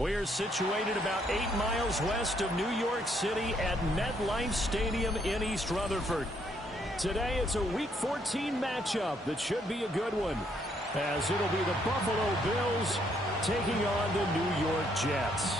We're situated about 8 miles west of New York City at MetLife Stadium in East Rutherford. Today, it's a Week 14 matchup that should be a good one, as it'll be the Buffalo Bills taking on the New York Jets.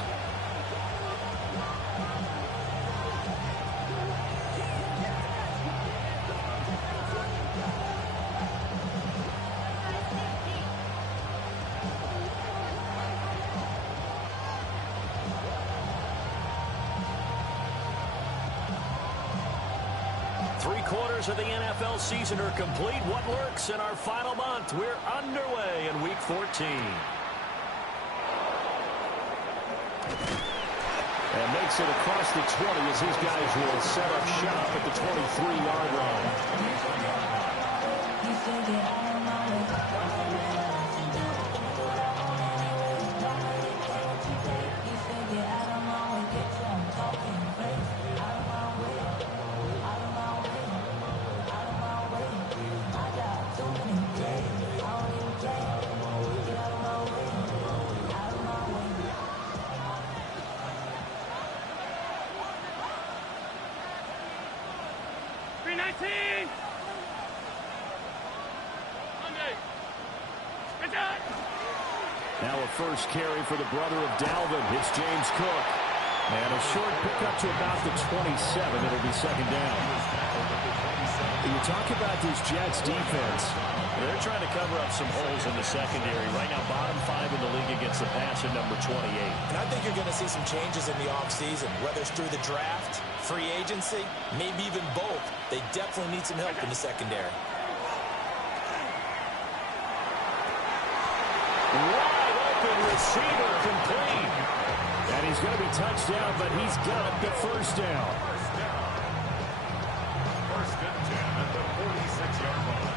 Three-quarters of the NFL season are complete. What works in our final month? We're underway in Week 14. And makes it across the 20 as his guys will set up shop at the 23-yard line. Now a first carry for the brother of Dalvin. It's James Cook. And a short pickup to about the 27. It'll be second down. You talk about this Jets defense. They're trying to cover up some holes in the secondary. Right now, bottom 5 in the league against the pass at number 28. And I think you're going to see some changes in the offseason, whether it's through the draft, free agency, maybe even both. They definitely need some help in the secondary. Wide open receiver complete. And he's going to be touched down, but he's got the first down. First and 10 at the 46-yard line.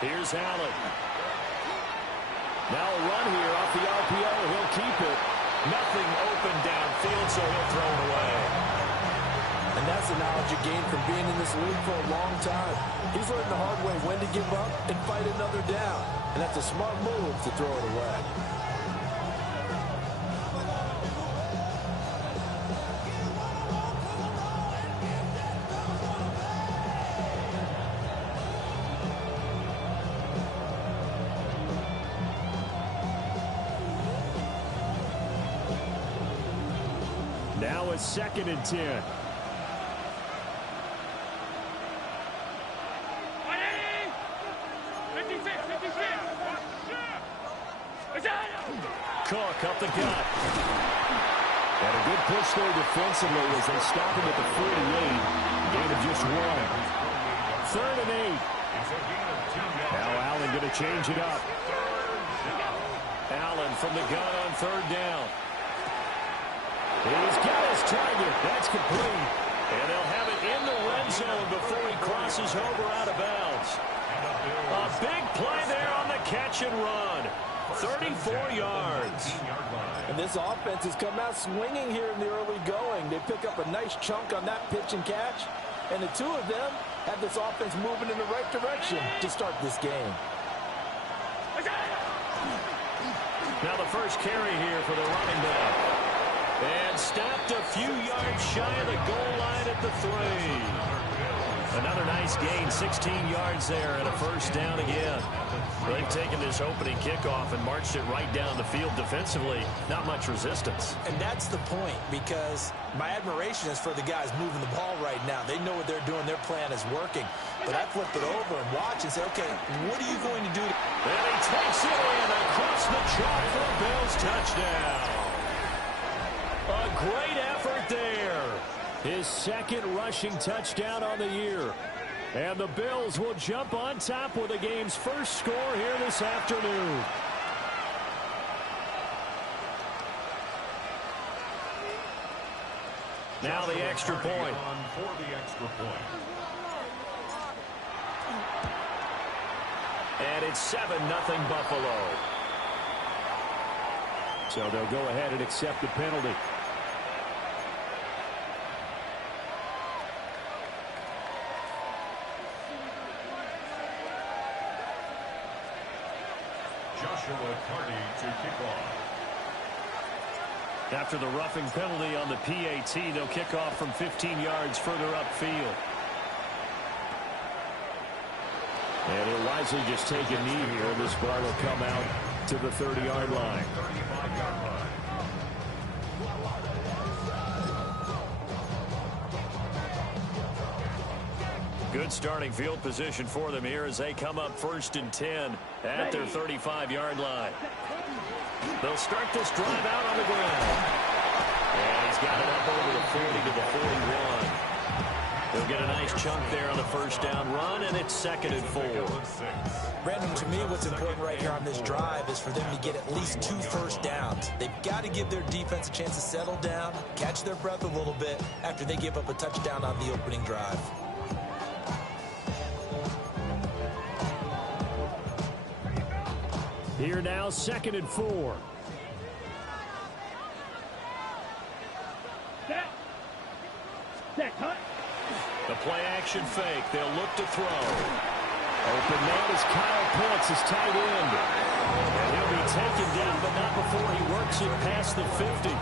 Here's Allen. Now a run here off the RPO. He'll keep it. Nothing open downfield, so he'll throw it away. And that's the knowledge you gain from being in this league for a long time. He's learned the hard way when to give up and fight another down. And that's a smart move to throw it away. Now it's second and 10. Cook up the gut. And a good push there defensively as they stop him at the 48. Gain of just 1. Third and 8. Now Allen going to change it up. Allen from the gun on third down. He's got his target. That's complete. And they'll have it in the red zone before he crosses over out of bounds. A big play there on the catch and run. 34 yards. And this offense has come out swinging here in the early going. They pick up a nice chunk on that pitch and catch. And the two of them have this offense moving in the right direction to start this game. Now the first carry here for the running back. And stopped a few yards shy of the goal line at the 3. Another nice gain, 16 yards there and a first down again. They've taken this opening kickoff and marched it right down the field defensively. Not much resistance. And that's the point, because my admiration is for the guys moving the ball right now. They know what they're doing. Their plan is working. But I flip it over and watch and say, okay, what are you going to do? And he takes it in across the chalk for a Bills touchdown. A great effort there. His second rushing touchdown on the year. And the Bills will jump on top with the game's first score here this afternoon. Now the extra point. For the extra point. And it's 7-0 Buffalo. So they'll go ahead and accept the penalty. Joshua Carty to kick off. After the roughing penalty on the PAT, they'll kick off from 15 yards further upfield. And he'll wisely just take a knee here. This ball will come out to the 30-yard line. 35-yard line. Good starting field position for them here as they come up 1st and 10 at their 35-yard line. They'll start this drive out on the ground. And he's got it up over the 40 to the 41. They'll get a nice chunk there on the first down run, and it's 2nd and 4. Brandon, to me, what's important right here on this drive is for them to get at least 2 first downs. They've got to give their defense a chance to settle down, catch their breath a little bit after they give up a touchdown on the opening drive. Here now, 2nd and 4. The play-action fake. They'll look to throw. Open man is Kyle Pitts, his tight end. And he'll be taken down, but not before he works it past the 50.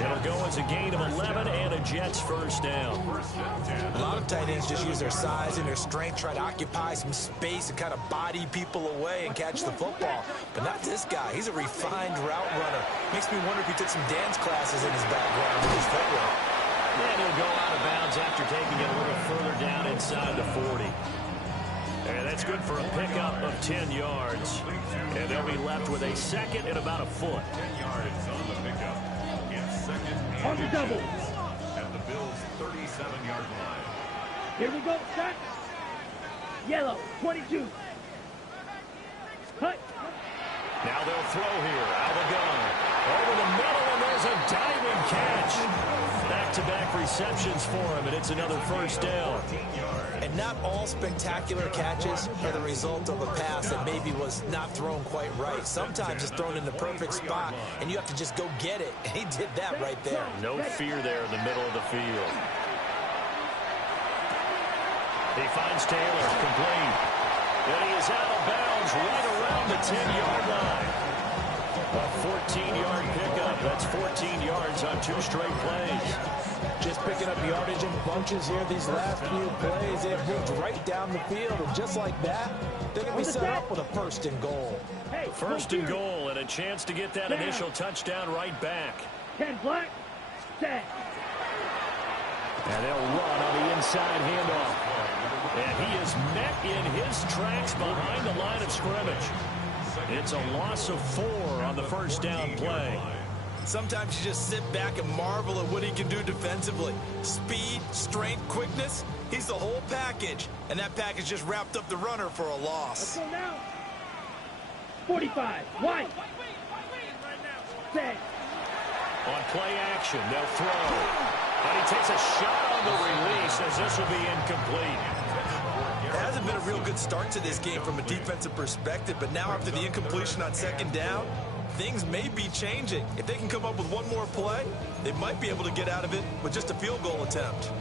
It'll go as a gain of 11 and a Jets first down. A lot of tight ends just use their size and their strength, try to occupy some space and kind of body people away and catch the football. But not this guy. He's a refined route runner. Makes me wonder if he took some dance classes in his background with his footwork. And he'll go out of bounds after taking it a little further down inside the 40. And that's good for a pickup of 10 yards. And they'll be left with a 2nd and about a foot. 10 yards on the pickup. It's 2nd and double. At the Bills' 37-yard line. Here we go, set. Yellow, 22. Cut. Now they'll throw here. Out of the gun. Over the middle, and there's a diving catch. Back-to-back receptions for him, and it's another first down. And not all spectacular catches are the result of a pass that maybe was not thrown quite right. Sometimes it's thrown in the perfect spot, and you have to just go get it. And he did that right there. No fear there in the middle of the field. He finds Taylor, complete. And he is out of bounds right around the 10-yard line. A 14-yard pickup. That's 14 yards on 2 straight plays. Just picking up yardage in bunches here these last few plays. They've moved right down the field, and just like that, they're going to be set up with a 1st and goal. First and goal, and a chance to get that initial touchdown right back. 10 black, 10. And they'll run on the inside handoff. And he is met in his tracks behind the line of scrimmage. It's a loss of 4 on the first down play. Sometimes you just sit back and marvel at what he can do defensively. Speed, strength, quickness, he's the whole package. And that package just wrapped up the runner for a loss. Let's go now. 45, wide. 10. On play action, they'll throw. But he takes a shot on the release as this will be incomplete. It hasn't been a real good start to this game from a defensive perspective, but now after the incompletion on 2nd down, things may be changing. If they can come up with one more play, they might be able to get out of it with just a field goal attempt.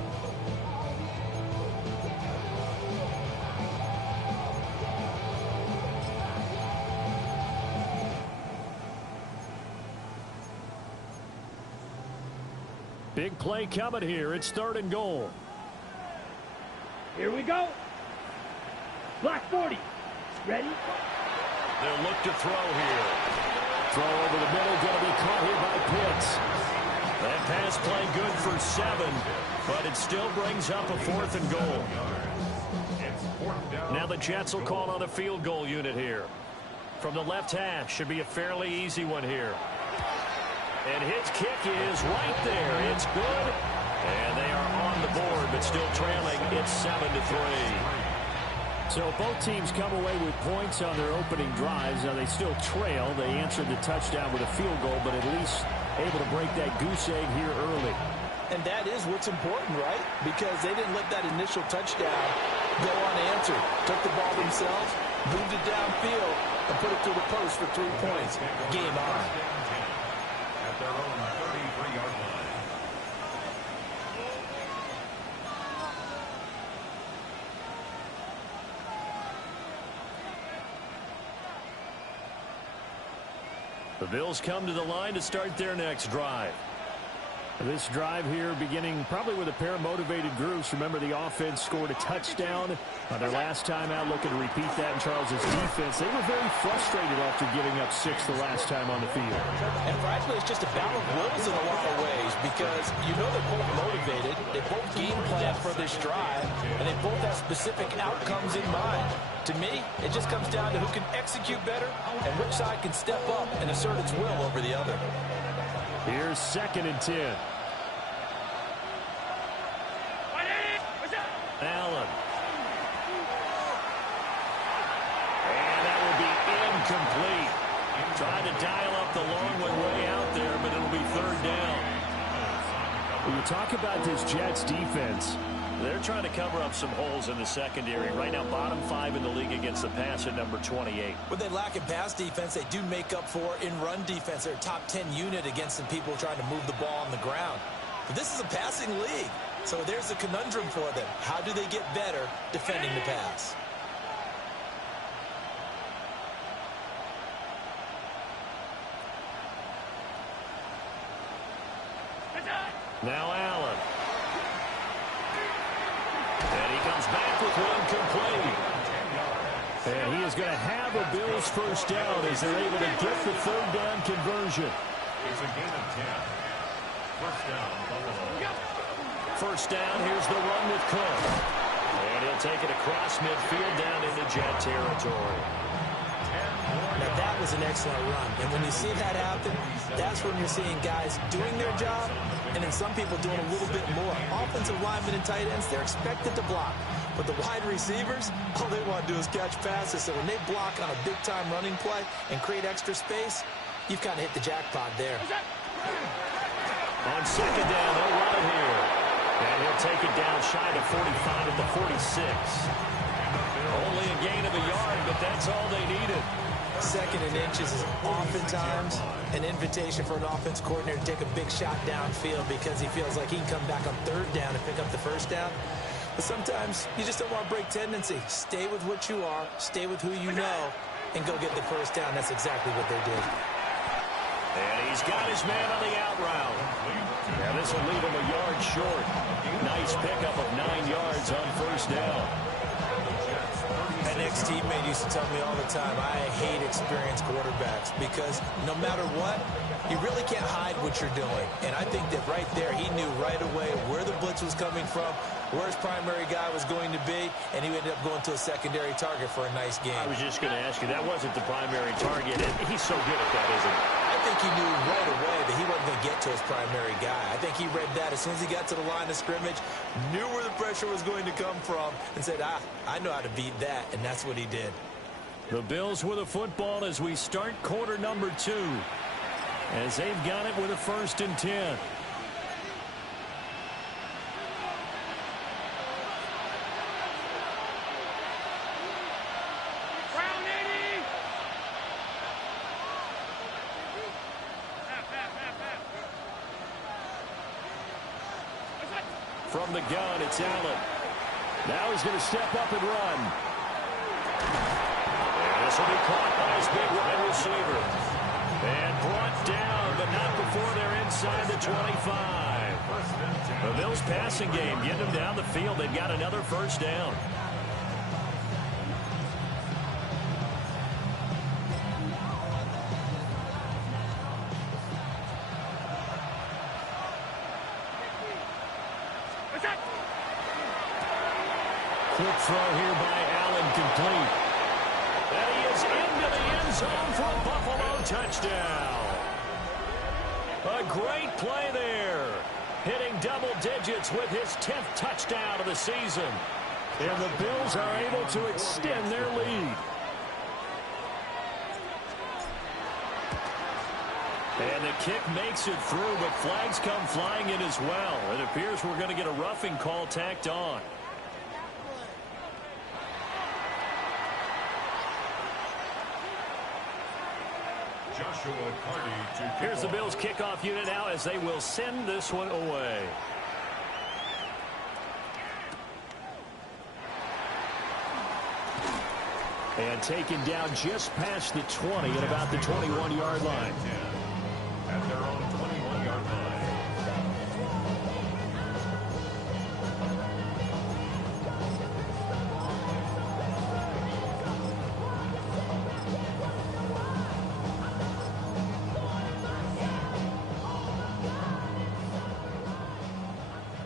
Big play coming here. It's 3rd and goal. Here we go. Black 40. Ready? They'll look to throw here. Throw over the middle, going to be caught here by Pitts. That pass play good for 7, but it still brings up a 4th and goal. Now the Jets will call on a field goal unit here. From the left hash, should be a fairly easy one here. And his kick is right there. It's good. And they are on the board, but still trailing. It's 7-3. So both teams come away with points on their opening drives. Now they still trail. They answered the touchdown with a field goal, but at least able to break that goose egg here early. And that is what's important, right? Because they didn't let that initial touchdown go unanswered. Took the ball themselves, moved it downfield, and put it through the post for 3 points. Game on. The Bills come to the line to start their next drive. This drive here beginning probably with a pair of motivated groups. Remember, the offense scored a touchdown on their last time out, looking to repeat that in Charles's defense. They were very frustrated after giving up 6 the last time on the field. And frankly, it's just a battle of wills in a lot of ways because you know they're both motivated. They both game plan for this drive, and they both have specific outcomes in mind. To me, it just comes down to who can execute better and which side can step up and assert its will over the other. Here's 2nd and 10. Allen. And that will be incomplete. Trying to dial up the long one way out there, but it'll be 3rd down. When you talk about this Jets defense, they're trying to cover up some holes in the secondary. Right now, bottom 5 in the league against the pass at number 28. When they lack in pass defense, they do make up for in run defense. They're a top 10 unit against some people trying to move the ball on the ground. But this is a passing league. So there's a conundrum for them. How do they get better defending the pass? Now Allen. And he comes back with one complete. and he is going to have a Bills first down as they're able to get the 3rd down conversion. It's a gain of 10. First down, Buffalo. First down, here's the run with Cook. And he'll take it across midfield down into Jet territory. Now that was an excellent run. And when you see that happen, that's when you're seeing guys doing their job and then some people doing a little bit more. Offensive linemen and tight ends, they're expected to block. But the wide receivers, all they want to do is catch passes. So when they block on a big-time running play and create extra space, you've kind of hit the jackpot there. On 2nd down, they'll run it here. And he'll take it down shy to 45 at the 46. Only a gain of a yard, but that's all they needed. 2nd and inches is oftentimes an invitation for an offense coordinator to take a big shot downfield because he feels like he can come back on 3rd down and pick up the 1st down. But sometimes you just don't want to break tendency. Stay with what you are, stay with who you know, and go get the 1st down. That's exactly what they did. And he's got his man on the out route. Now this will leave him a yard short. Nice pickup of 9 yards on 1st down. An ex-teammate used to tell me all the time, I hate experienced quarterbacks because no matter what, you really can't hide what you're doing. And I think that right there, he knew right away where the blitz was coming from, where his primary guy was going to be, and he ended up going to a secondary target for a nice game. I was just going to ask you, that wasn't the primary target, and he's so good at that, isn't he? I think he knew right away that he wasn't going to get to his primary guy. I think he read that as soon as he got to the line of scrimmage, knew where the pressure was going to come from, and said, I know how to beat that, and that's what he did. The Bills with a football as we start quarter number 2, as they've got it with a 1st and 10. From the gun, it's Allen. Now he's going to step up and run. And this will be caught by his big wide receiver. And brought down, but not before they're inside the 25. The Bills passing game, getting them down the field. They've got another 1st down. Quick throw here by Allen, complete. And he is into the end zone for a Buffalo touchdown. A great play there. Hitting double digits with his 10th touchdown of the season. And the Bills are able to extend their lead. And the kick makes it through, but flags come flying in as well. It appears we're going to get a roughing call tacked on. Here's the Bills kickoff unit now as they will send this one away. And taken down just past the 20 at about the 21-yard line. At their own 21-yard line.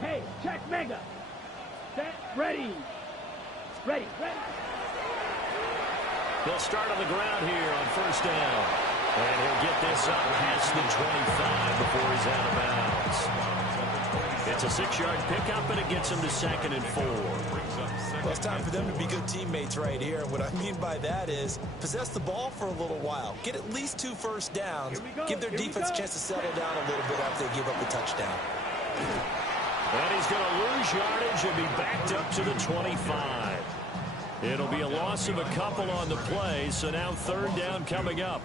Hey, check mega. Set, ready. Ready. They'll start on the ground here on first down. And he'll get this up past the 25 before he's out of bounds. It's a 6-yard pickup, and it gets him to 2nd and 4. Well, it's time for them to be good teammates right here. And what I mean by that is possess the ball for a little while. Get at least 2 first downs. Give their defense a chance to settle down a little bit after they give up the touchdown. And he's going to lose yardage and be backed up to the 25. It'll be a loss of a couple on the play, so now 3rd down coming up.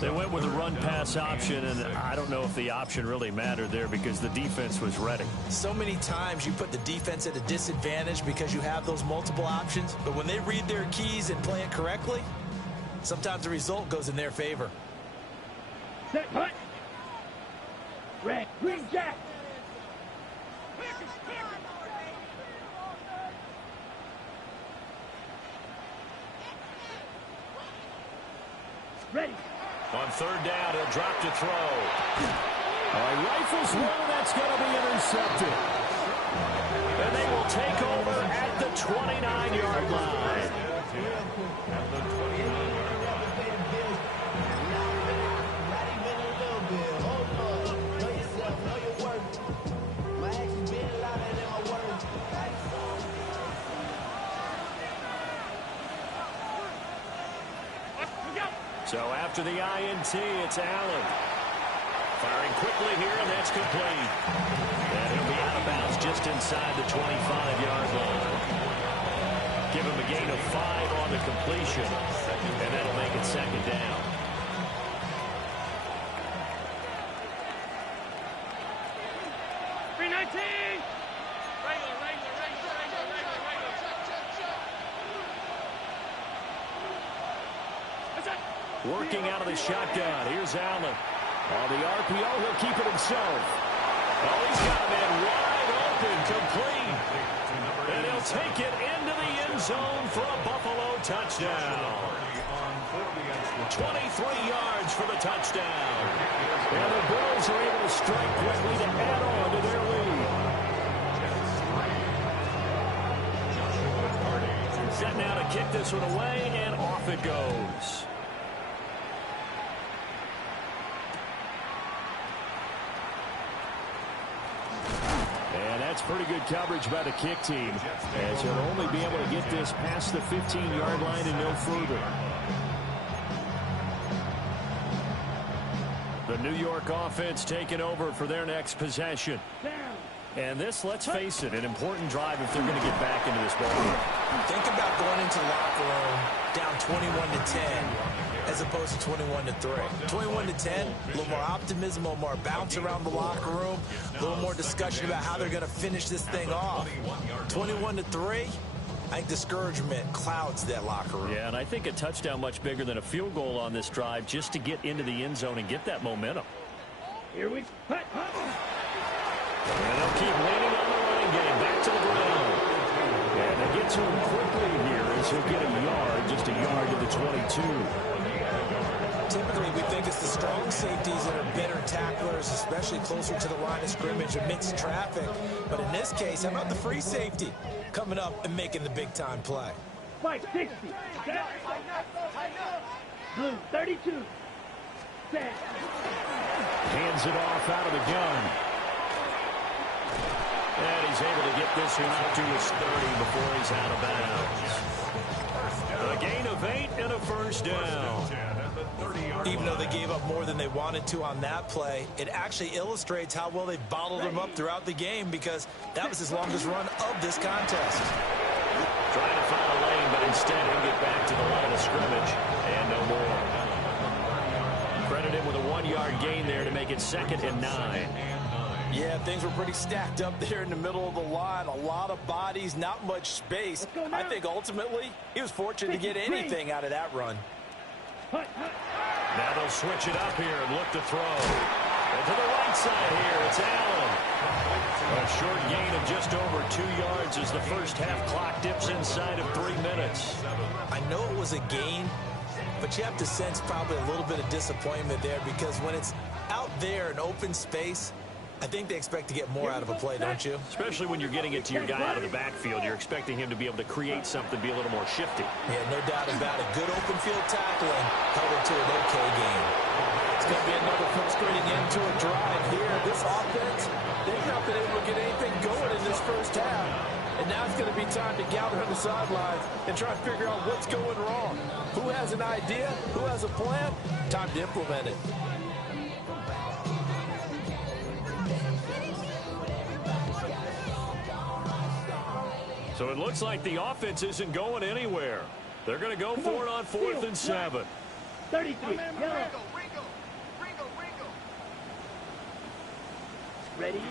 They went with the run-pass option, and I don't know if the option really mattered there because the defense was ready. So many times you put the defense at a disadvantage because you have those multiple options, but when they read their keys and play it correctly, sometimes the result goes in their favor. Set, hut. Red, green, jack. Ready. On 3rd down, he'll drop to throw. All right, rifles one, that's going to be intercepted. And they will take over at the 29-yard line. At the 29-yard line. So after the INT, it's Allen. Firing quickly here, and that's complete. And he'll be out of bounds just inside the 25-yard line. Give him a gain of 5 on the completion, and that'll make it 2nd down. Working out of the shotgun. Here's Allen. On the RPO, he'll keep it himself. Oh, he's got a man wide open, complete. And he'll take it into the end zone for a Buffalo touchdown. 23 yards for the touchdown. And the Bills are able to strike quickly to add on to their lead. Set now to kick this one away, and off it goes. That's pretty good coverage by the kick team, as he'll only be able to get this past the 15-yard line and no further. The New York offense taking over for their next possession. And this, let's face it, an important drive if they're going to get back into this ball game. Think about going into the locker room down 21-10 as opposed to 21-3. 21-10, a little more optimism, a little more bounce around the locker room, a little more discussion about how they're going to finish this thing off. 21-3, I think discouragement clouds that locker room. Yeah, and I think a touchdown much bigger than a field goal on this drive just to get into the end zone and get that momentum. Here we go. And they'll keep leaning on the running game. Back to the ground. And they get to him quickly here as he'll get a yard, just a yard to the 22. Typically, we think it's the strong safeties that are better tacklers, especially closer to the line of scrimmage amidst traffic. But in this case, how about the free safety coming up and making the big-time play? 560. Blue, 32. Set. Hands it off out of the gun. And he's able to get this one up to his 30 before he's out of bounds. A gain of 8 and a first down. Even though they gave up more than they wanted to on that play, it actually illustrates how well they bottled him up throughout the game, because that was his longest run of this contest. Trying to find a lane, but instead he'll get back to the line of scrimmage and no more. Credit him with a 1-yard gain there to make it 2nd and 9. Yeah, things were pretty stacked up there in the middle of the line. A lot of bodies, not much space. I think ultimately he was fortunate to get anything out of that run. Now they'll switch it up here and look to throw. And to the right side here, it's Allen. A short gain of just over 2 yards as the first half clock dips inside of 3 minutes. I know it was a gain, but you have to sense probably a little bit of disappointment there because when it's out there in open space, I think they expect to get more out of a play, don't you? Especially when you're getting it to your guy out of the backfield. You're expecting him to be able to create something, be a little more shifty. Yeah, no doubt about it. Good open field tackling held it to an okay game. It's going to be another frustrating end to a drive here. This offense, they've not been able to get anything going in this first half. And now it's going to be time to gather on the sidelines and try to figure out what's going wrong. Who has an idea? Who has a plan? Time to implement it. So it looks like the offense isn't going anywhere. They're going to go for it on 4th and 7. 33. Yellow. Ready?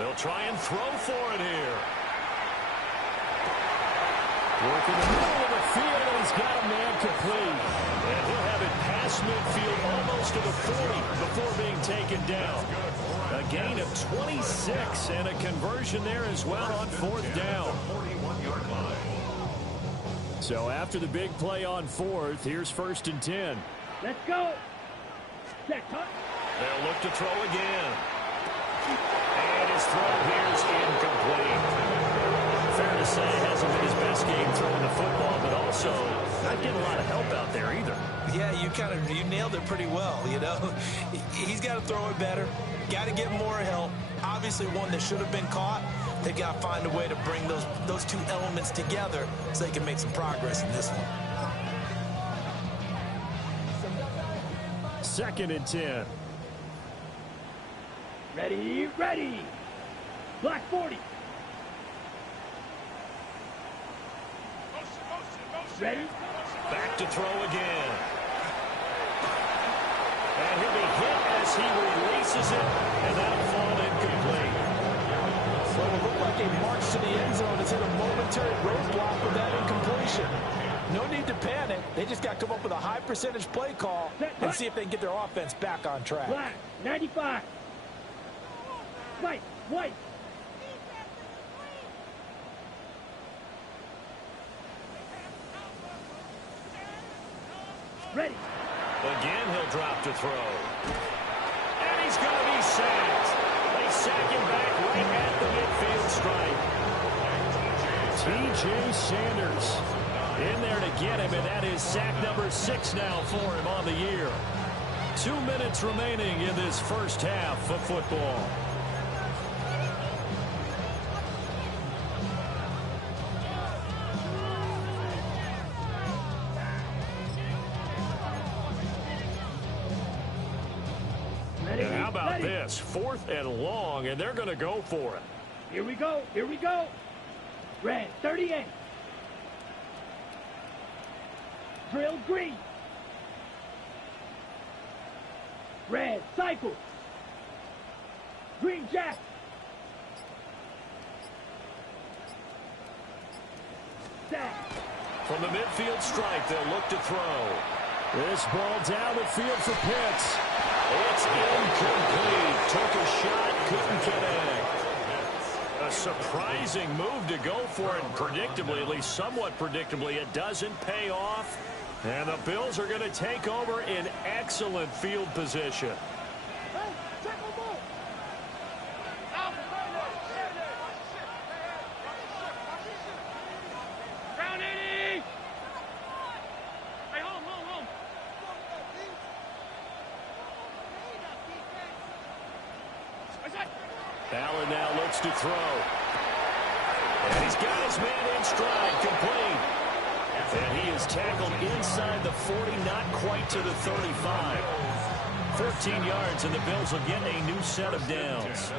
They'll try and throw for it here. Working the middle of the field, and he's got a man complete. And he'll have it past midfield almost to the 40 before being taken down. A gain of 26 and a conversion there as well on 4th down. So after the big play on 4th, here's 1st and 10. Let's go. Set, cut. They'll look to throw again. And his throw here is incomplete. Fair to say it hasn't been his best game throwing the football, but also not getting a lot of help out there either. Yeah, you nailed it pretty well, you know. He's got to throw it better. Got to get more help. Obviously one that should have been caught. They've got to find a way to bring those two elements together so they can make some progress in this one. 2nd and 10. Ready, ready. Black 40. Ready? Back to throw again. And he'll be hit as he releases it, and that'll fall incomplete. Well, it looked like a march to the end zone has hit a momentary roadblock with that incompletion. No need to panic. They just got to come up with a high percentage play call and see if they can get their offense back on track. Black 95. White. Ready. Again, he'll drop to throw. And he's going to be sacked. They sack him back right at the midfield stripe. T.J. Sanders in there to get him, and that is sack number 6 now for him on the year. 2 minutes remaining in this first half of football. And how about this? 4th and long, and they're going to go for it. Here we go. Red 38. Drill green. Red cycle. Green jack. Sack. From the midfield stripe, they'll look to throw. This ball down the field for Pitts. It's incomplete. Took a shot, couldn't connect. A surprising move to go for it. Predictably, at least somewhat predictably, it doesn't pay off. And the Bills are going to take over in excellent field position. Allen now looks to throw. And he's got his man in stride, complete. And he is tackled inside the 40, not quite to the 35. 14 yards, and the Bills will get a new set of downs.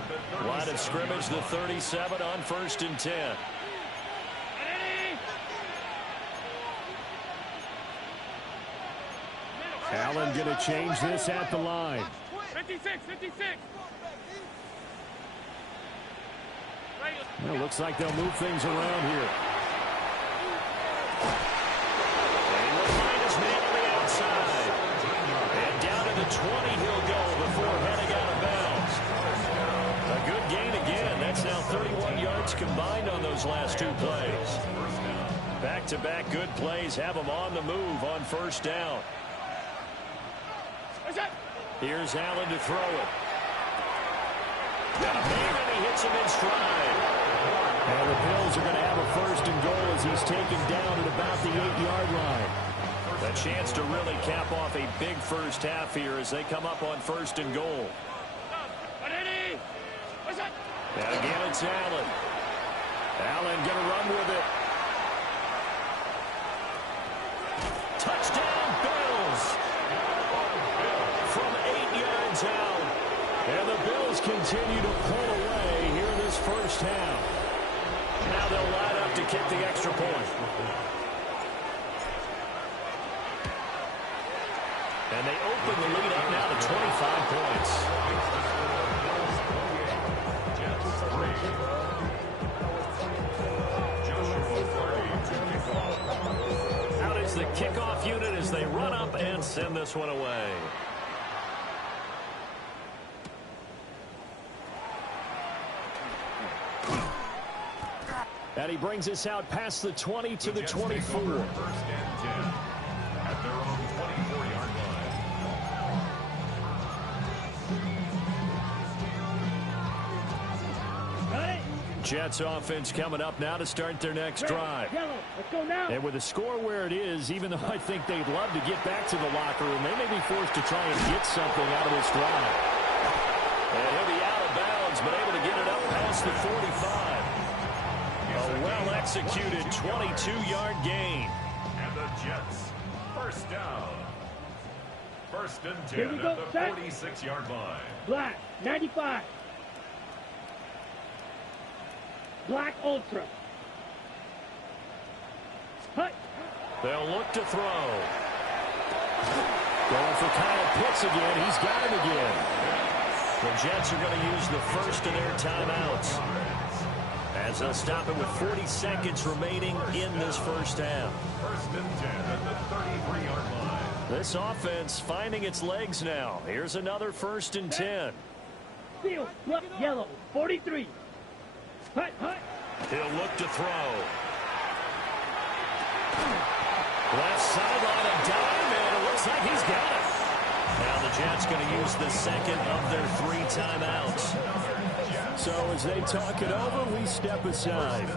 Line of scrimmage, the 37 on 1st and 10. Allen going to change this at the line. 56. Well, looks like they'll move things around here. And he'll find his man on the outside. And down to the 20 he'll go before heading out of bounds. A good gain again. That's now 31 yards combined on those last two plays. Back-to-back good plays have them on the move on first down. Here's Allen to throw it. Got a man, and he hits him in stride. And the Bills are going to have a first and goal as he's taken down at about the 8-yard line. A chance to really cap off a big first half here as they come up on first and goal. And again, it's Allen. Allen going to run with it. Touchdown, Bills! From 8 yards out. And the Bills continue to pull away here in this first half. Now they'll line up to kick the extra point. And they open the lead up now to 25 points. Out is the kickoff unit as they run up and send this one away. And he brings us out past the 20 to the 24. First and 10 at their own 24-yard line. Jets offense coming up now to start their next drive. Yellow, let's go now. And with the score where it is, even though I think they'd love to get back to the locker room, they may be forced to try and get something out of this drive. And he'll be out of bounds, but able to get it up past the 45. A well-executed 22-yard gain. And the Jets, first down. First and Here 10 we go, at the set. 46-yard line. Black, 95. Black Ultra. Hut. They'll look to throw. Going for Kyle Pitts again. He's got him again. The Jets are going to use the first of their timeouts, as they'll stop it with 40 seconds remaining in this first half. First and 10 at the 33-yard line. This offense finding its legs now. Here's another first and 10. Field, yellow, 43. Hut, hut. He'll look to throw. Left sideline, a dime, and it looks like he's got it. Now the Jets going to use the second of their 3 timeouts. So as they talk it over, we step aside.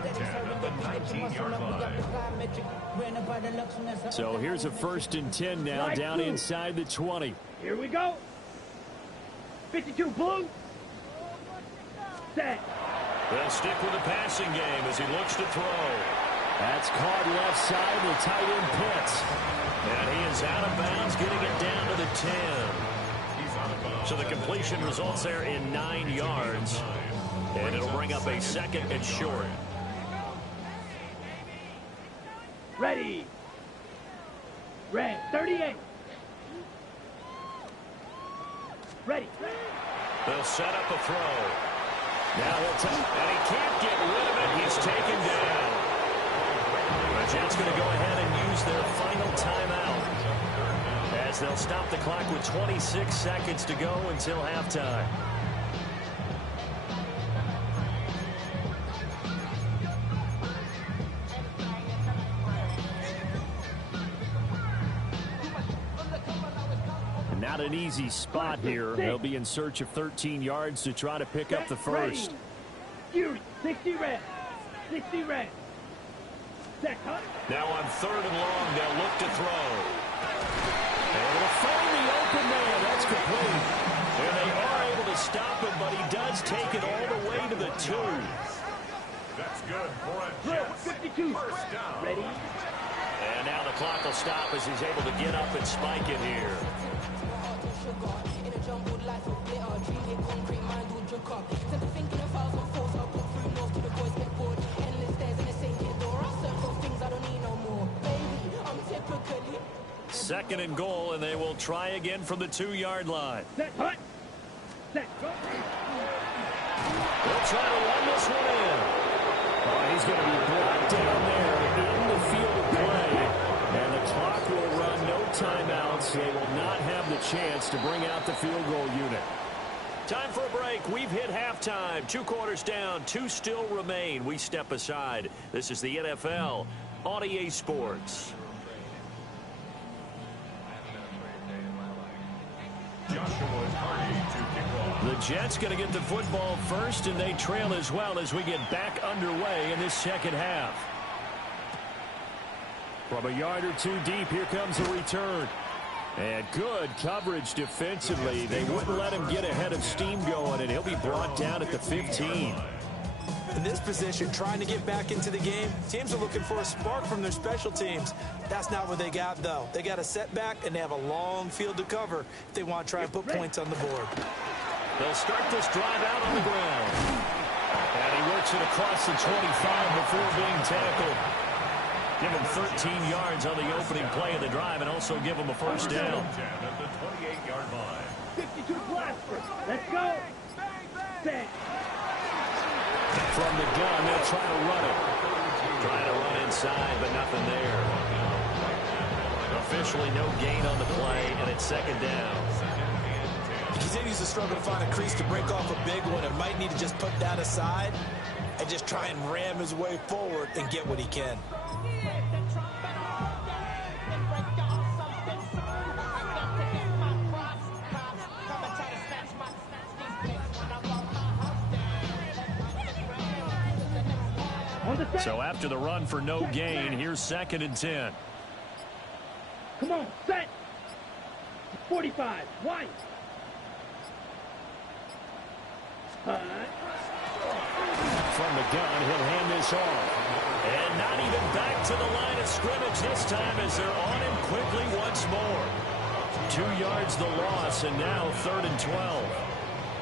So here's a first and 10 now, down inside the 20. Here we go. 52 blue. Set. They'll stick with the passing game as he looks to throw. That's caught left side, the tight end Pitts. And he is out of bounds, getting it down to the 10. So the completion results there in 9 yards. And it'll bring up a second and short. Ready. Red, 38. Ready. They'll set up a throw. Now he'll and he can't get rid of it. He's taken down. The Jets going to go ahead and use their final timeout, as they'll stop the clock with 26 seconds to go until halftime. Not an easy spot here. They'll be in search of 13 yards to try to pick up the first. Fury, 60 red. 60 red. Set, cut. Now on 3rd and long, they'll look to throw. And will find the open man. That's complete. And they are able to stop him, but he does take it all the way to the 2. That's good for a Jets 52. first down. Ready. And now the clock will stop as he's able to get up and spike it here. Second and goal, and they will try again from the 2-yard line. Set, hut. Set, go. They'll try to run this one in. Oh, he's going to be brought down there in the field of play. And the clock will run, no timeouts. They will not have the chance to bring out the field goal unit. Time for a break. We've hit halftime. 2 quarters down, 2 still remain. We step aside. This is the NFL on EA Sports. The Jets going to get the football first, and they trail as well as we get back underway in this second half. From a yard or 2 deep, here comes a return. And good coverage defensively. They wouldn't let him get ahead of steam going, and he'll be brought down at the 15. In this position, trying to get back into the game, teams are looking for a spark from their special teams. That's not what they got, though. They got a setback, and they have a long field to cover if they want to try and put points on the board. They'll start this drive out on the ground. And he works it across the 25 before being tackled. Give him 13 yards on the opening play of the drive and also give him a first down. At the 28-yard line. 52 blaster. Let's go. Set. From the gun, they'll try to run it. Trying to run inside, but nothing there. Officially no gain on the play, and it's second down. He continues to struggle to find a crease to break off a big one and might need to just put that aside and just try and ram his way forward and get what he can. So after the run for no gain, here's 2nd and 10. Come on, set. 45, wide. From the gun, he'll hand this off. And not even back to the line of scrimmage this time as they're on him quickly once more. 2 yards the loss, and now 3rd and 12.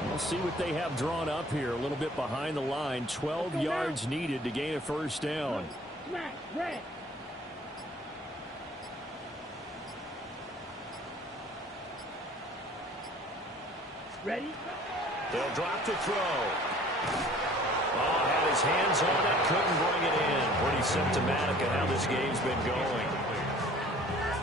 We'll see what they have drawn up here. A little bit behind the line. 12 yards needed to gain a first down. Smack, red. Ready? They'll drop the throw. Oh, had his hands on it, couldn't bring it in. Pretty symptomatic of how this game's been going.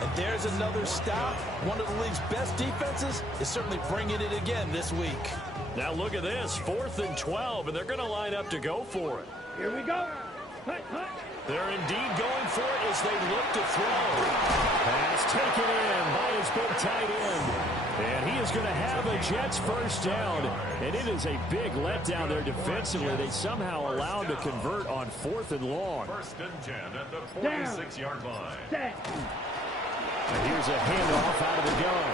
And there's another stop. One of the league's best defenses is certainly bringing it again this week. Now look at this, 4th and 12, and they're going to line up to go for it. Here we go. Hut, hut. They're indeed going for it as they look to throw. Pass taken in by his big tight end. And he is going to have a Jets first down. And it is a big letdown there defensively. They somehow allowed to convert on 4th and long. 1st and 10 at the 46-yard line. Set. And here's a handoff out of the gun.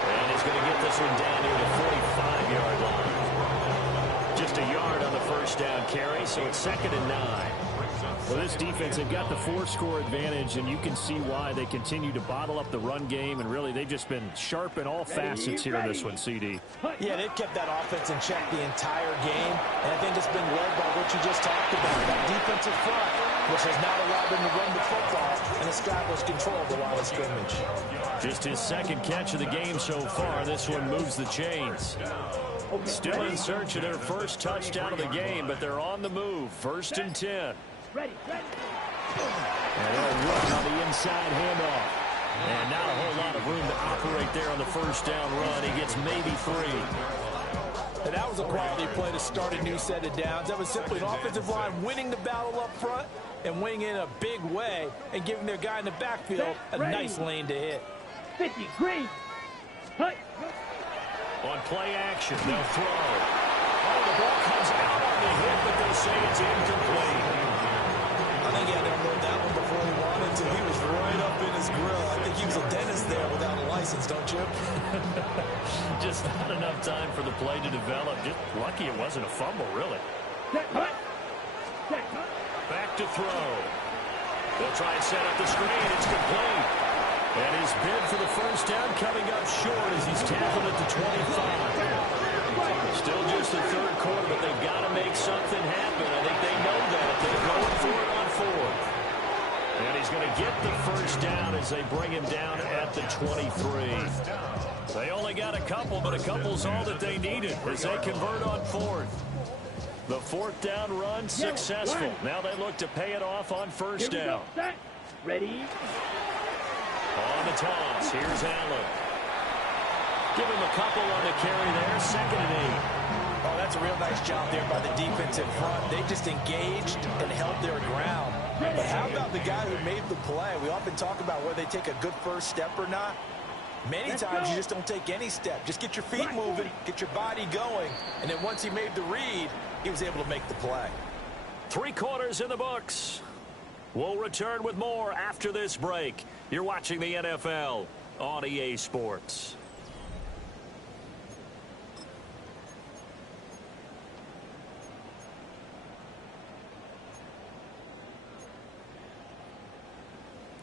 And he's going to get this one down near the 45-yard line. Just a yard on the first down carry, so it's 2nd and 9. Well, this defense, they've got the 4-score advantage, and you can see why they continue to bottle up the run game, and really they've just been sharp in all facets here in this one, CD. Yeah, they've kept that offense in check the entire game, and I think it's been led by what you just talked about, that defensive front, which has not allowed them to run the football and establish control of the line of scrimmage. Just his 2nd catch of the game so far. This one moves the chains. Still in search of their first touchdown of the game, but they're on the move. 1st and 10. Ready, ready. And they'll run on the inside handoff. And not a whole lot of room to operate there on the first down run. He gets maybe 3. And that was a quality play to start a new set of downs. That was simply an offensive line winning the battle up front and winning in a big way and giving their guy in the backfield a nice lane to hit. 50, green. Hut. On play action, they'll throw. Oh, the ball comes out on the hit, but they'll say it's incomplete. I think he had to unload that one before he wanted to. He was right up in his grill. I think he was a dentist there without a license, don't you? Just not enough time for the play to develop. Just lucky it wasn't a fumble, really. Set, hut. Set, hut. Back to throw. They'll try and set up the screen. It's complete. And his bid for the first down coming up short as he's tackled at the 25. Still just the 3rd quarter, but they've got to make something happen. I think they know that. They're going for it on 4th. And he's going to get the first down as they bring him down at the 23. They only got a couple, but a couple's all that they needed as they convert on 4th. The fourth down run successful. Now they look to pay it off on first down. Ready? On the toss, here's Allen. Give him a couple on the carry there, 2nd and 8. Oh, that's a real nice job there by the defensive front. They just engaged and held their ground. But how about the guy who made the play? We often talk about whether they take a good first step or not. Many times you just don't take any step. Just get your feet moving, get your body going, and then once he made the read, he was able to make the play. 3 quarters in the books. We'll return with more after this break. You're watching the NFL on EA Sports.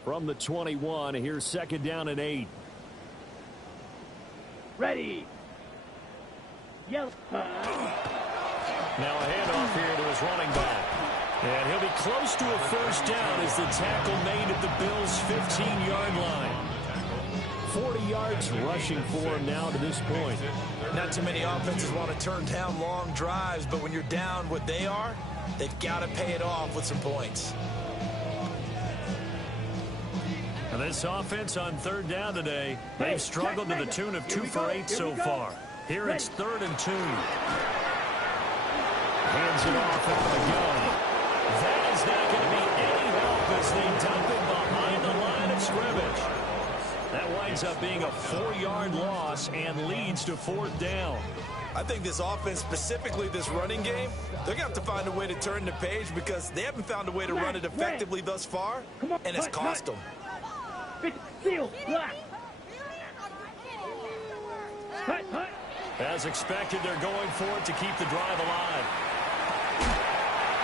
From the 21, here's 2nd down and 8. Ready? Yellow. Now a handoff here to his running back. And he'll be close to a first down as the tackle made at the Bills' 15-yard line. 40 yards rushing for him now to this point. Not too many offenses want to turn down long drives, but when you're down what they are, they've got to pay it off with some points. And this offense on 3rd down today, they've struggled to the tune of 2 for 8 so far. Here it's 3rd and 2. Hands it off out of the gun. That is not going to be any help as they dump it behind the line of scrimmage. That winds up being a 4-yard loss and leads to 4th down. I think this offense, specifically this running game, they're going to have to find a way to turn the page because they haven't found a way to run it effectively thus far, and it's cost them. As expected, they're going for it to keep the drive alive.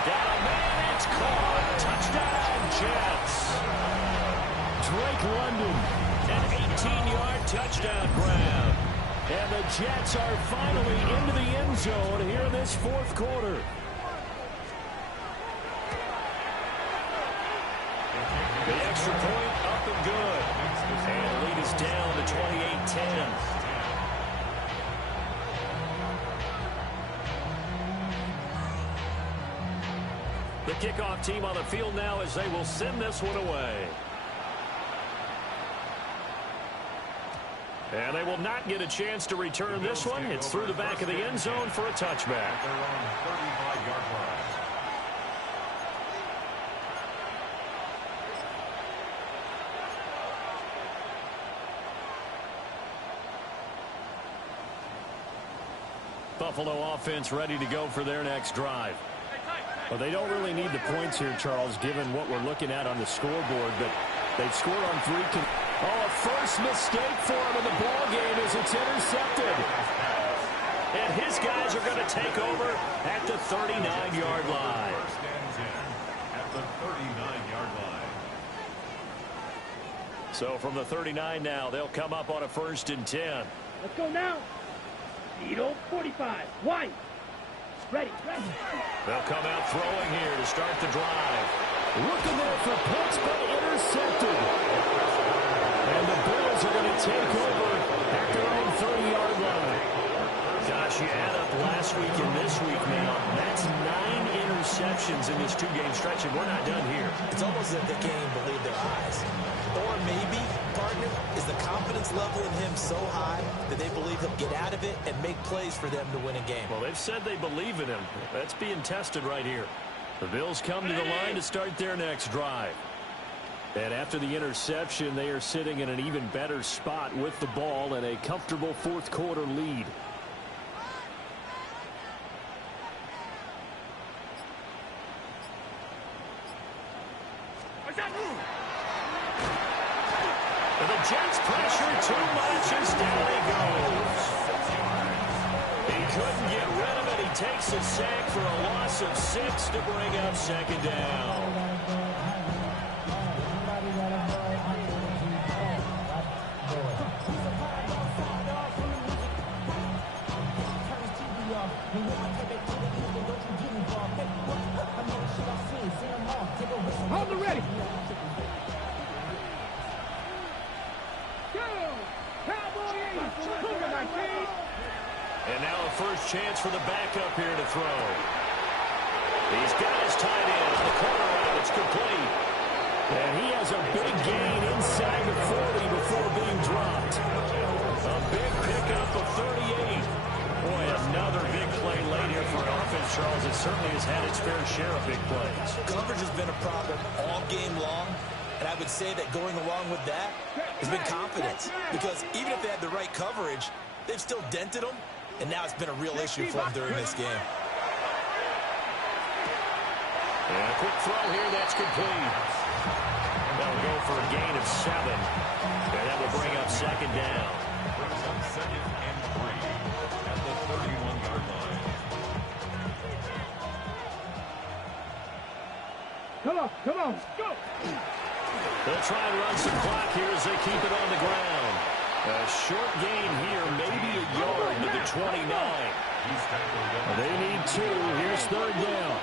Got a man, it's caught. Touchdown, Jets. Drake London, an 18-yard touchdown grab. And the Jets are finally into the end zone here in this 4th quarter. The extra point up and good. And the lead is down to 28-10. The kickoff team on the field now as they will send this one away. And they will not get a chance to return this one. It's through the back of the end zone for a touchback. They're on 35-yard line. Buffalo offense ready to go for their next drive. Well, they don't really need the points here, Charles, given what we're looking at on the scoreboard, but they've scored on 3. A first mistake for him in the ball game as it's intercepted. And his guys are going to take over at the 39-yard line. First and 10 at the 39-yard line. So from the 39 now, they'll come up on a 1st and 10. Let's go now. Needle 45. White. Ready. They'll come out throwing here to start the drive. Looking there for points, but intercepted. And the Bills are going to take over at their own 30-yard line. Gosh, you add up last week and this week now. That's 9 interceptions in this 2-game stretch, and we're not done here. It's almost as if they can't even believe their eyes. Or maybe, partner, is the confidence level in him so high that they believe he'll get out of it and make plays for them to win a game. Well, they've said they believe in him. That's being tested right here. The Bills come to the line to start their next drive. And after the interception, they are sitting in an even better spot with the ball and a comfortable 4th quarter lead. And the Jets pressure too much as down he goes. He couldn't get rid of it. He takes a sack for a loss of 6 to bring up 2nd down. Hold the ready. And now a first chance for the backup here to throw. He's got his tight end on the corner route. It's complete. And he has a big gain inside the 40 before being dropped. A big pickup of 38. Boy, another big play late here for an offense, Charles. It certainly has had its fair share of big plays. Coverage has been a problem all game long, and I would say that going along with that has been confidence. Because even if they had the right coverage, they've still dented them, and now it's been a real issue for them during this game. And a quick throw here, that's complete. That'll go for a gain of 7. And that will bring up second down. Brings up 2nd and 3 at the 31-yard line. Come on, go! They'll try and run some clock here as they keep it on the ground. A short gain here, maybe a yard to the 29. They need 2. Here's third down.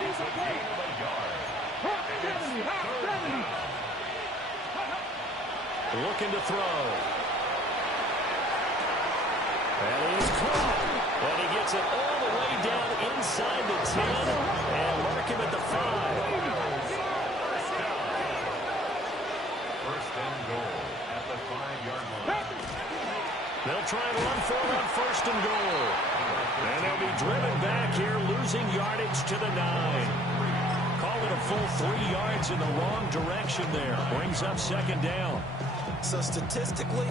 Looking to throw. And he's caught. And he gets it all the way down inside the 10 and mark him at the 5. First and goal at the 5-yard line. They'll try and run for it on first and goal. And they'll be driven back here, losing yardage to the 9. Call it a full 3 yards in the wrong direction there. Brings up second down. So statistically,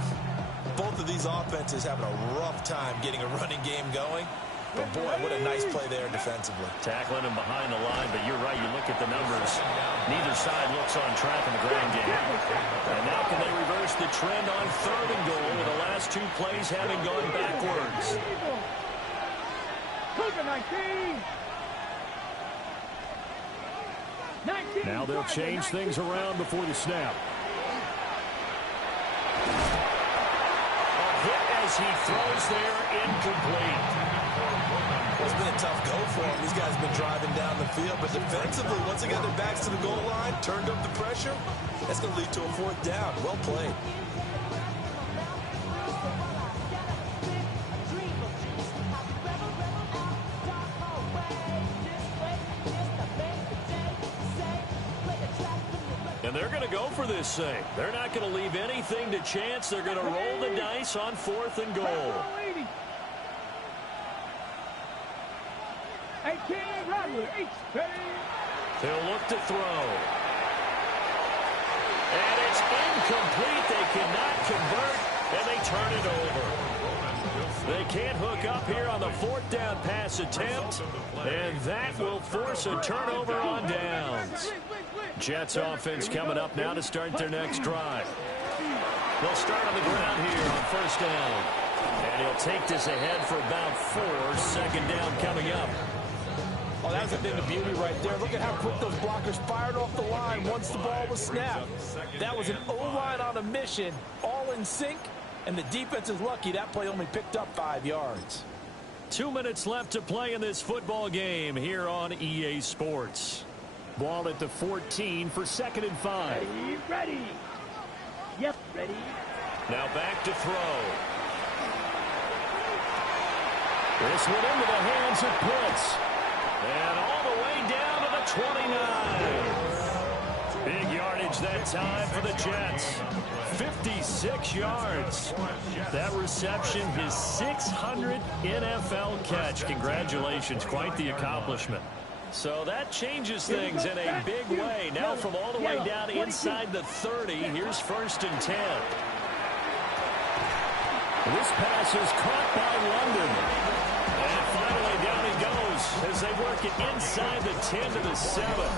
both of these offenses having a rough time getting a running game going. But boy, what a nice play there defensively. Tackling him behind the line, but you're right, you look at the numbers. Neither side looks on track in the ground game. And now can they reverse the trend on third and goal with the last 2 plays having gone backwards? Now they'll change things around before the snap. A hit as he throws there, incomplete. It's been a tough go for them. These guys have been driving down the field, but defensively, once they got their backs to the goal line, turned up the pressure, that's going to lead to a 4th down. Well played. And they're going to go for this thing. They're not going to leave anything to chance. They're going to roll the dice on 4th and goal. They'll look to throw. And it's incomplete. They cannot convert, and they turn it over. They can't hook up here on the 4th down pass attempt, and that will force a turnover on downs. Jets offense coming up now to start their next drive. They'll start on the ground here on first down. And he'll take this ahead for about 4. Second down coming up. Oh, that was a thing of beauty right there. Look at how quick those blockers fired off the line once the ball was snapped. That was an O-line on a mission, all in sync, and the defense is lucky that play only picked up 5 yards. 2 minutes left to play in this football game here on EA Sports. Ball at the 14 for 2nd and 5. Ready. Yep, ready. Now back to throw. This one into the hands of Pitts. And all the way down to the 29. Big yardage that time for the Jets. 56 yards. That reception, his 600th NFL catch. Congratulations, quite the accomplishment. So that changes things in a big way. Now from all the way down inside the 30, here's 1st and 10. This pass is caught by London. And finally down he goes as they work it inside the 10 to the 7.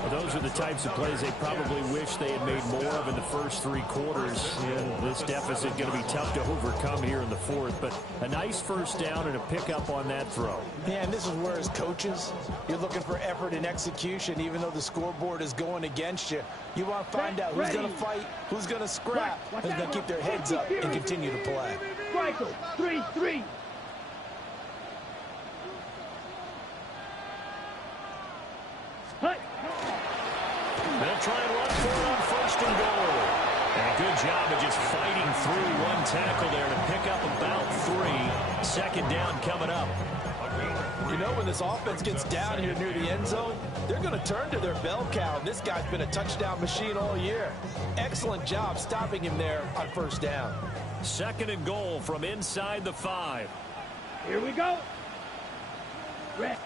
Well, those are the types of plays they probably wish they had made more of in the first 3 quarters. And this deficit going to be tough to overcome here in the 4th. But a nice first down and a pickup on that throw. Yeah, and this is where as coaches, you're looking for effort and execution, even though the scoreboard is going against you. You want to find out who's going to fight, who's going to scrap, who's going to keep their heads up and continue to play. Michael, 3-3. They'll try and run for it on 1st and goal. And a good job of just fighting through one tackle there to pick up about 3. Second down coming up. You know, when this offense gets down here near the end zone, they're going to turn to their bell cow. This guy's been a touchdown machine all year. Excellent job stopping him there on first down. 2nd and goal from inside the 5. Here we go. And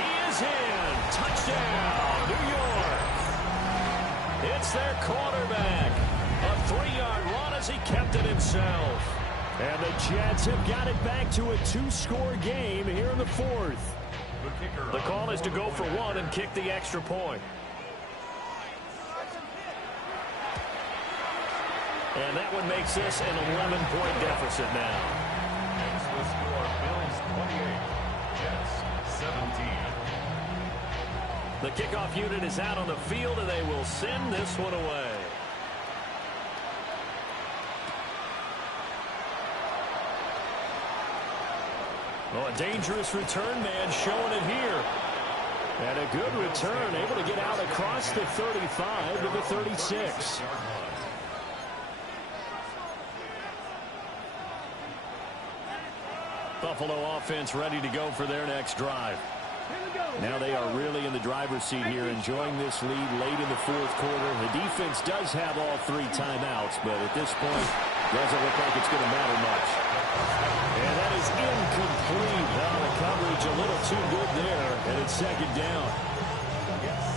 he is in. Touchdown, New York. It's their quarterback. A 3-yard run as he kept it himself. And the Jets have got it back to a 2-score game here in the 4th. The call is to go for 1 and kick the extra point. And that one makes this an 11-point deficit now. It's the score, Bills 28, Jets 17. The kickoff unit is out on the field, and they will send this one away. Oh, a dangerous return man showing it here. And a good return, able to get out across the 35 to the 36. Buffalo offense ready to go for their next drive. Now they are really in the driver's seat here, enjoying this lead late in the 4th quarter. The defense does have all 3 timeouts, but at this point, doesn't look like it's going to matter much. And that is incomplete. Now the coverage a little too good there, and it's 2nd down.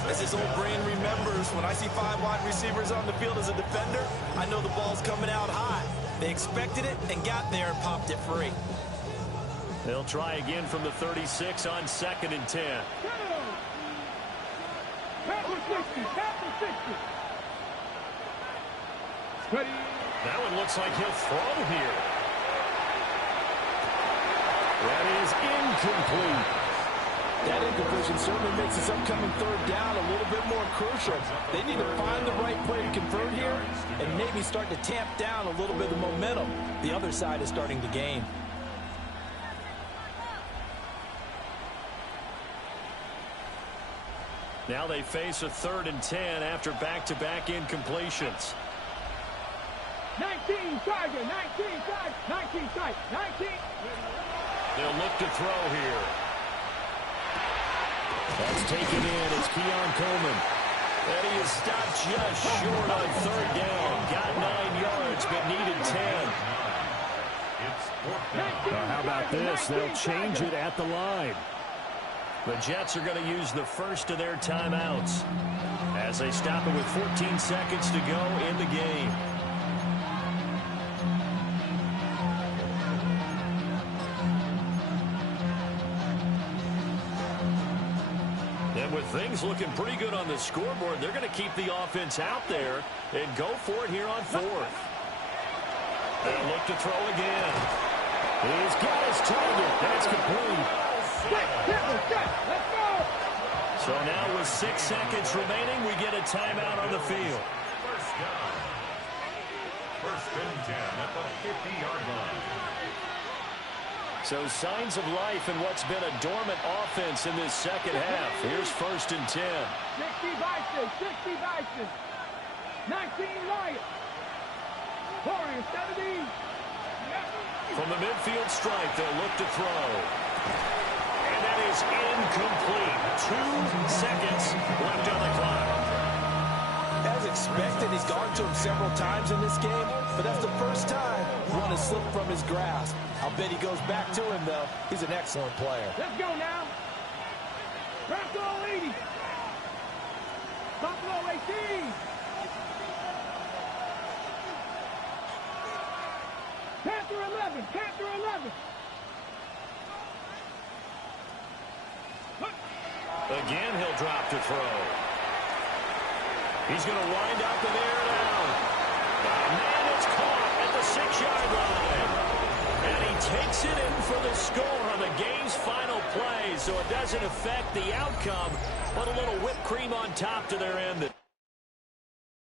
As his old brain remembers, when I see 5 wide receivers on the field as a defender, I know the ball's coming out high. They expected it and got there and popped it free. They'll try again from the 36 on 2nd and 10. That one looks like he'll throw here. That is incomplete. That incompletion certainly makes this upcoming 3rd down a little bit more crucial. They need to find the right play to convert here and maybe start to tamp down a little bit of the momentum the other side is starting to gain. Now they face a 3rd and 10 after back-to-back incompletions. 19 target, 19 target, 19 target, 19. They'll look to throw here. That's taken in. It's Keon Coleman. And he is stopped just short on 3rd down. Got 9 yards, but needed 10. How about this? They'll change it at the line. The Jets are going to use the first of their timeouts as they stop it with 14 seconds to go in the game. And with things looking pretty good on the scoreboard, they're going to keep the offense out there and go for it here on 4th. They'll look to throw again. He's got his target. That's complete. So now with 6 seconds remaining, we get a timeout on the field. First down. 1st and 10 at the 50-yard line. So signs of life in what's been a dormant offense in this 2nd half. Here's 1st and 10. 60 Bison, 19 Lions. Warriors 17. From the midfield stripe, they'll look to throw. And that is incomplete. 2 seconds left on the clock. As expected, he's gone to him several times in this game, but that's the first time one has slipped from his grasp. I'll bet he goes back to him, though. He's an excellent player. Let's go now. Buffalo 80. Buffalo 18. Panther 11. Panther 11. Again, he'll drop to throw. He's going to wind up in there now. And then it's caught at the 6-yard line. And he takes it in for the score on the game's final play. So it doesn't affect the outcome, but a little whipped cream on top to their end.